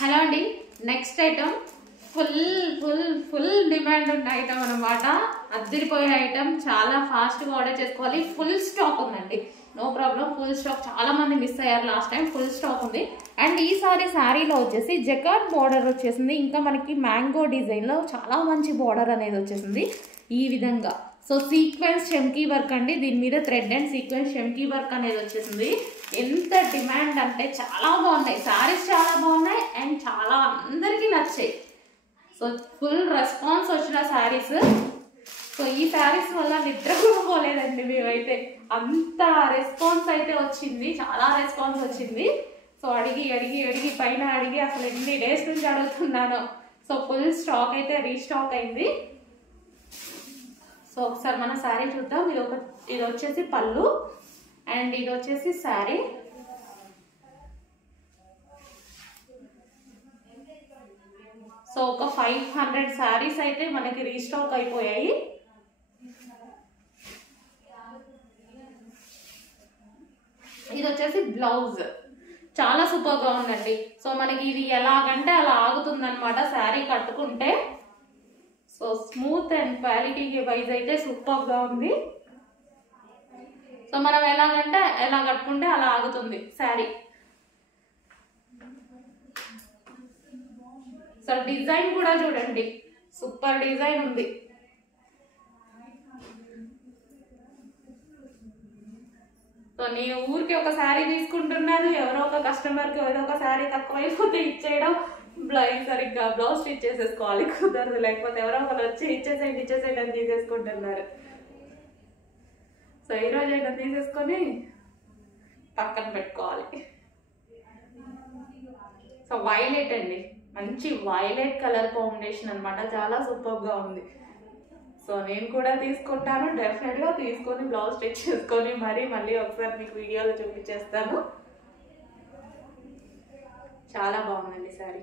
Hello అండి, next item full full full demand ఉన్న item అనమాట. అద్దరిపోయే ఐటమ్, చాలా ఫాస్ట్గా ఆర్డర్ చేసుకోవాలి. ఫుల్ స్టాక్ ఉందండి, నో ప్రాబ్లం. ఫుల్ స్టాక్, చాలా మంది మిస్ అయ్యారు లాస్ట్ టైం. ఫుల్ స్టాక్ ఉంది. అండ్ ఈసారి శారీలో వచ్చేసి జకార్డ్ బార్డర్ వచ్చేసింది. ఇంకా మనకి మ్యాంగో డిజైన్లో చాలా మంచి బార్డర్ అనేది వచ్చేసింది ఈ విధంగా. సో సీక్వెన్స్ చెమ్కీ వర్క్ అండి, దీని మీద థ్రెడ్ అండ్ సీక్వెన్స్ చెమ్కీ వర్క్ అనేది వచ్చేసింది. ఎంత డిమాండ్ అంటే చాలా బాగున్నాయి శారీస్, చాలా బాగున్నాయి అండ్ చాలా అందరికీ నచ్చాయి. సో ఫుల్ రెస్పాన్స్ వచ్చిన శారీస్. సో ఈ శారీస్ వల్ల నిద్ర కూడా పోలేదండి మేమైతే, అంత రెస్పాన్స్ అయితే వచ్చింది, చాలా రెస్పాన్స్ వచ్చింది. సో అడిగి అడిగి అడిగి పైన అడిగి అసలు ఎన్ని డేస్ నుంచి అడుగుతున్నాను. సో ఫుల్ స్టాక్ అయితే రీస్టాక్ అయింది. సో ఒకసారి మన శారీ చూద్దాం. ఇది వచ్చేసి పళ్ళు అండ్ ఇది వచ్చేసి శారీ. సో ఒక 500 శారీస్ అయితే మనకి రీస్టాక్ అయిపోయాయి. ఇది వచ్చేసి బ్లౌజ్, చాలా సూపర్ గా ఉందండి. సో మనకి ఇది ఎలాగంటే అలా ఆగుతుంది అనమాట శారీ కట్టుకుంటే. So smooth and quality wise అయితే సూపర్ గా ఉంది. సో మనం ఎలాగంటే ఎలా కట్టుకుంటే అలా ఆగుతుంది శారీ. సో డిజైన్ కూడా చూడండి, సూపర్ డిజైన్ ఉంది. సో నేను ఊరికి ఒక శారీ తీసుకుంటున్నాను, ఎవరో ఒక కస్టమర్కి ఏదో ఒక శారీ తక్కువైపోతే ఇచ్చేయడం, సరిగ్గా బ్లౌజ్ స్టిచ్ చేసేసుకోవాలి, కుదరదు. లేకపోతే ఎవరో ఒకరు వచ్చి ఇచ్చేసేయండి అని తీసేసుకుంటున్నారు. సో ఈరోజు అయినా తీసేసుకొని పక్కన పెట్టుకోవాలి. సో వైలెట్ అండి, మంచి వైలెట్ కలర్ కాంబినేషన్ అనమాట, చాలా సూపర్గా ఉంది. సో నేను కూడా తీసుకుంటాను, డెఫినెట్గా తీసుకొని బ్లౌజ్ స్టిచ్ చేసుకొని మళ్ళీ ఒకసారి మీకు వీడియోలో చూపించేస్తాను. చాలా బాగుందండి శారీ.